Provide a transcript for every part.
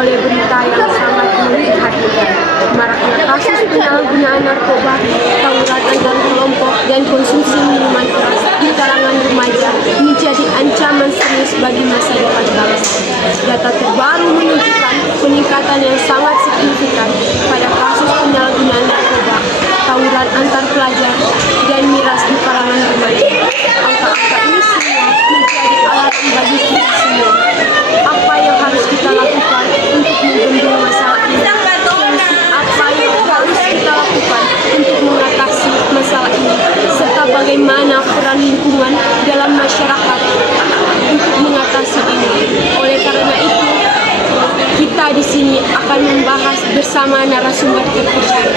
oleh berita yang sangat memprihatinkan. Maraknya kasus penyalahgunaan narkoba, tawuran antar kelompok, dan konsumsi minuman keras di kalangan remaja menjadi ancaman serius bagi masa depan bangsa. Data terbaru menunjukkan peningkatan yang sangat signifikan pada kasus penyalahgunaan narkoba, tawuran antar pelajar, dan miras di kalangan remaja. Angka-angka ini semua menjadi alarm bagi kita semua. Apa yang harus kita lakukan untuk membendung masalah ini? Apa yang harus kita lakukan untuk mengatasi masalah ini? Serta bagaimana peran lingkungan dalam masyarakat untuk mengatasi ini? Oleh karena itu, kita di sini akan membahas bersama narasumber terpercaya.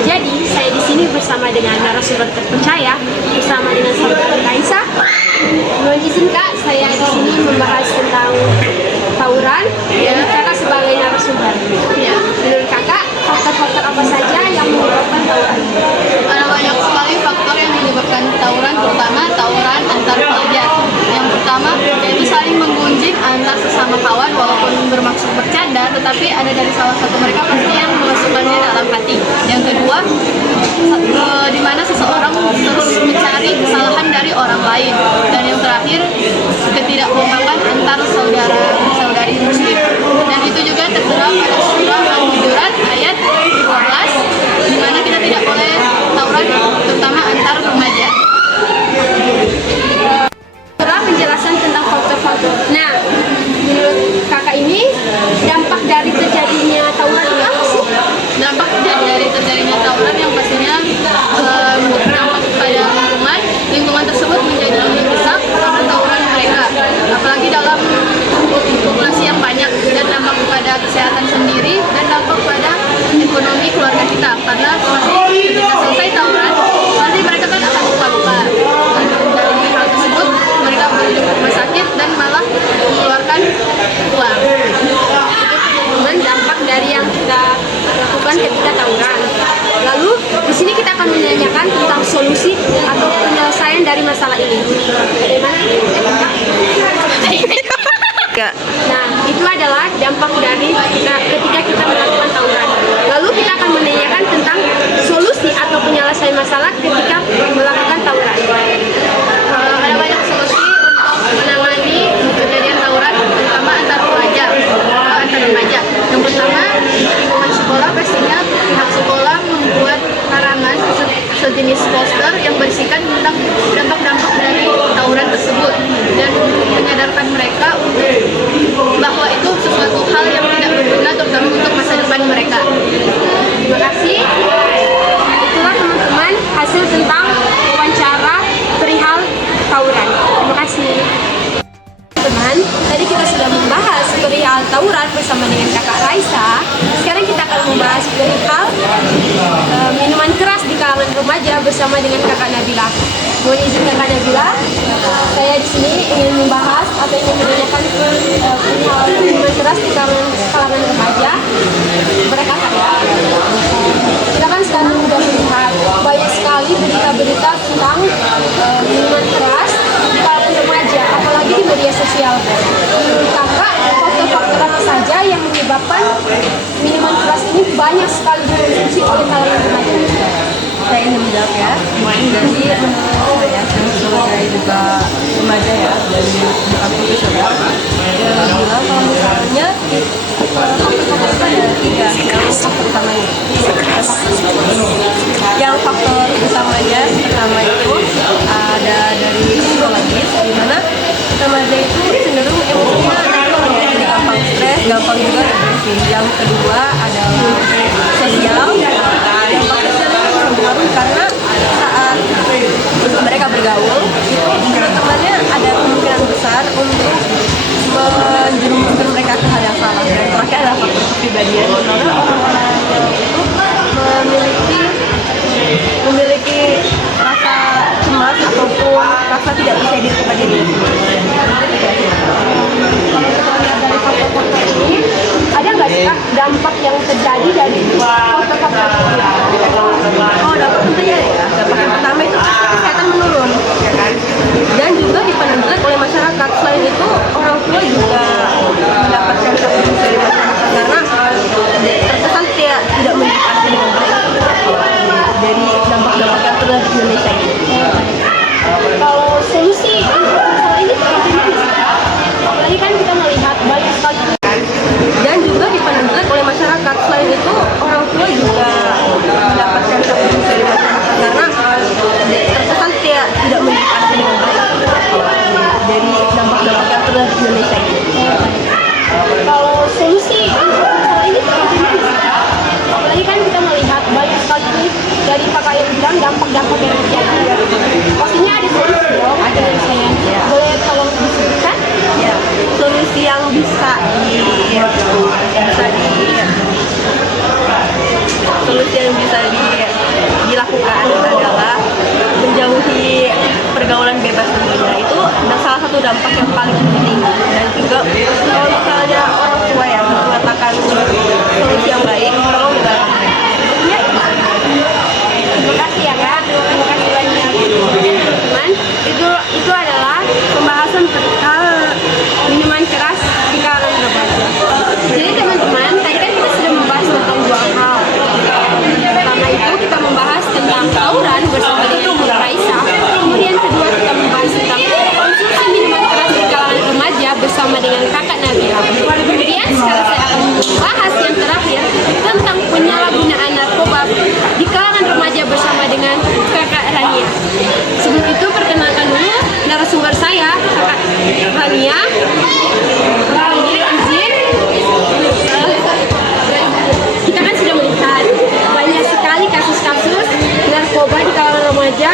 Jadi, saya di sini bersama dengan narasumber terpercaya, bersama dengan saudara Raisa. Mohon izin Kak, saya di sini membahas tentang tawuran dan Kakak sebagai narasumber. Ya. Menurut Kakak, faktor-faktor apa saja yang menyebabkan tawuran? Ada banyak sekali faktor yang menyebabkan tawuran, terutama tawuran antar pelajar. Yang pertama, yaitu saling menggunjing antar sesama kawan walaupun bermaksud bercanda, tetapi ada dari salah satu mereka pasti yang memasukkannya dalam hati. Yang kedua, di mana seseorang terus mencari kesalahan dari orang lain. Dan yang terakhir, ketidakkompakan antar saudara-saudari muslim. Dan itu juga tertera pada surah Al-Hujurat ayat 12, di mana kita tidak boleh tawuran, terutama antar remaja. Setelah penjelasan tentang faktor-faktor. Nah, menurut Kakak ini, dampak dari terjadinya tawuran ini apa sih? Dampak dari terjadinya tawuran yang pastinya berdampak pada lingkungan tersebut menjadi lebih rusak karena tawuran mereka, apalagi dalam populasi yang banyak, dan dampak pada kesehatan sendiri dan dampak pada ekonomi keluarga kita, karena pasti ketika selesai tawuran pasti mereka kan akan lupa-lupa, dan dari hal tersebut mereka menuju ke rumah sakit dan malah mengeluarkan uang. Teman dampak dari yang kita lakukan ketika tawuran. Lalu di sini kita akan menanyakan tentang solusi atau penyelesaian dari masalah ini. Bagaimana? Nah, itu adalah dampak dari ketika kita melakukan tawuran. Lalu kita akan menanyakan tentang solusi atau penyelesaian masalah ketika melakukan tawuran. Ada banyak solusi untuk menangani kejadian tawuran, terutama antar pelajar, antar remaja. Yang pertama, lingkungan sekolah pastinya pihak sekolah membuat larangan sejenis poster yang berisikan tentang dampak-dampak dari tawuran tersebut dan menyadarkan mereka bahwa itu sesuatu hal yang tidak berguna, terutama untuk masa depan mereka. Terima kasih. Itulah teman-teman hasil tentang wawancara perihal tawuran. Terima kasih. Teman, tadi kita sudah membahas perihal tawuran bersama dengan Kakak Raisa. Sekarang kita akan membahas perihal minuman keras di kalangan remaja bersama dengan Kakak Nabila. Mohon izin Kakak Nabila, saya di sini ingin membahas atau ingin menanyakan perihal minuman keras di kalangan remaja. Mereka kita kan sekarang sudah melihat banyak sekali berita-berita tentang minuman keras di kalangan remaja, apalagi di media sosial. Menurut Kakak, faktor-faktor apa saja yang menyebabkan minuman keras ini banyak sekali dikonsumsi oleh kalangan remaja? Saya ingin menjawab ya, dari menurut saya sebagai juga remaja ya, dimana remaja itu cenderung emosinya jadi gampang stres, gampang juga depresi. Yang kedua adalah sosial. Dampak sosialnya mempengaruhi karena saat mereka bergaul itu teman-temannya ada kemungkinan besar untuk menjerumuskan mereka ke hal yang salah. Dan terakhir adalah faktor kepribadian, di mana orang-orang itu memiliki rasa cemas ataupun rasa tidak percaya diri kepada diri. Ada nggak sih Kak dampak yang terjadi dari faktor-faktor ini? Oh, dampak tentunya ya. Dampak yang pertama itu kesehatan menurun, ya kan? Dan juga dipandang jelek oleh masyarakat. Selain itu, orang tua juga mendapatkan kritik dari masyarakat karena terkesan tidak mendidik anak dengan baik. Dari dampak-dampak yang terjadi di Indonesia ini. Kalau solusi untuk masalah ini seperti apa? Apalagi kan kita melihat banyak sekali. Dan juga dipandang jelek oleh masyarakat. Selain itu, orang tua juga mendapatkan kritik dari masyarakat karena terkesan tidak mendidik anak dengan baik. Dari dampak-dampak yang terjadi di Indonesia ini. Kalau solusi untuk masalah ini seperti apa? Apalagi kan kita melihat banyak sekali dari kakak yang bilang dampak-dampak yang terjadi. Pastinya ada solusi dong. Ada saya. Boleh tolong disebutkan? Ya, solusi yang bisa dilakukan adalah menjauhi pergaulan bebas tentunya. Itu salah satu dampak yang paling penting. Dan juga kalau misalnya orang tua yang mengatakan solusi yang baik, tolong dilakukan. Terima kasih ya Kak. Terima kasih banyak. Teman, itu adalah pembahasan perihal minuman keras di kalangan remaja. Jadi teman-teman, tadi kan kita sudah membahas tentang dua hal. Pertama itu kita membahas tentang tawuran bersama dengan Bu Raisa. Kemudian kedua kita membahas tentang konsumsi minuman keras di kalangan remaja bersama dengan Kakak Nabila. Kemudian sekarang saya akan membahas yang terakhir tentang penyalahgunaan narkoba di kalangan remaja bersama dengan Kakak Rania. Sebelum itu perkenalkan dulu narasumber saya, Kakak Rania. Ini izin. Kita kan sudah melihat banyak sekali kasus-kasus narkoba di kalangan remaja